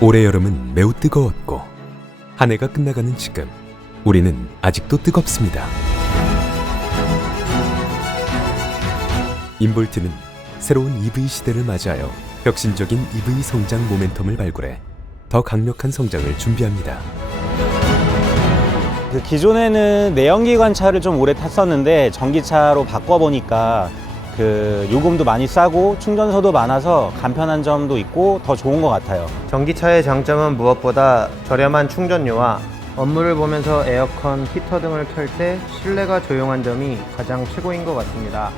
올해 여름은 매우 뜨거웠고 한 해가 끝나가는 지금 우리는 아직도 뜨겁습니다. 인볼트는 새로운 EV 시대를 맞이하여 혁신적인 EV 성장 모멘텀을 발굴해 더 강력한 성장을 준비합니다. 그 기존에는 내연기관 차를 좀 오래 탔었는데 전기차로 바꿔보니까 그 요금도 많이 싸고 충전소도 많아서 간편한 점도 있고 더 좋은 것 같아요. 전기차의 장점은 무엇보다 저렴한 충전료와 업무를 보면서 에어컨, 히터 등을 켤 때 실내가 조용한 점이 가장 최고인 것 같습니다.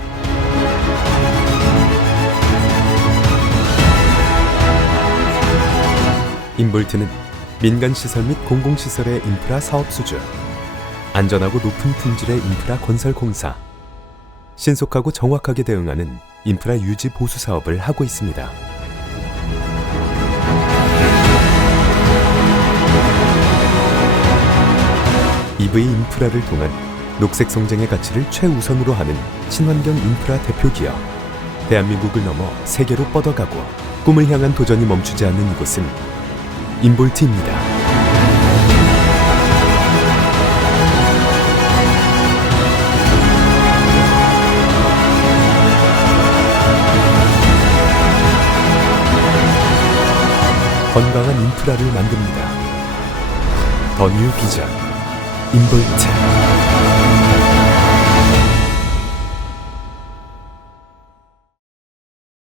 인볼트는 민간 시설 및 공공 시설의 인프라 사업 수주, 안전하고 높은 품질의 인프라 건설 공사, 신속하고 정확하게 대응하는 인프라 유지 보수 사업을 하고 있습니다. EV 인프라를 통한 녹색 성장의 가치를 최우선으로 하는 친환경 인프라 대표 기업. 대한민국을 넘어 세계로 뻗어가고 꿈을 향한 도전이 멈추지 않는 이곳은 인볼트입니다. 건강한 인프라를 만듭니다. 더 뉴 비전 인볼트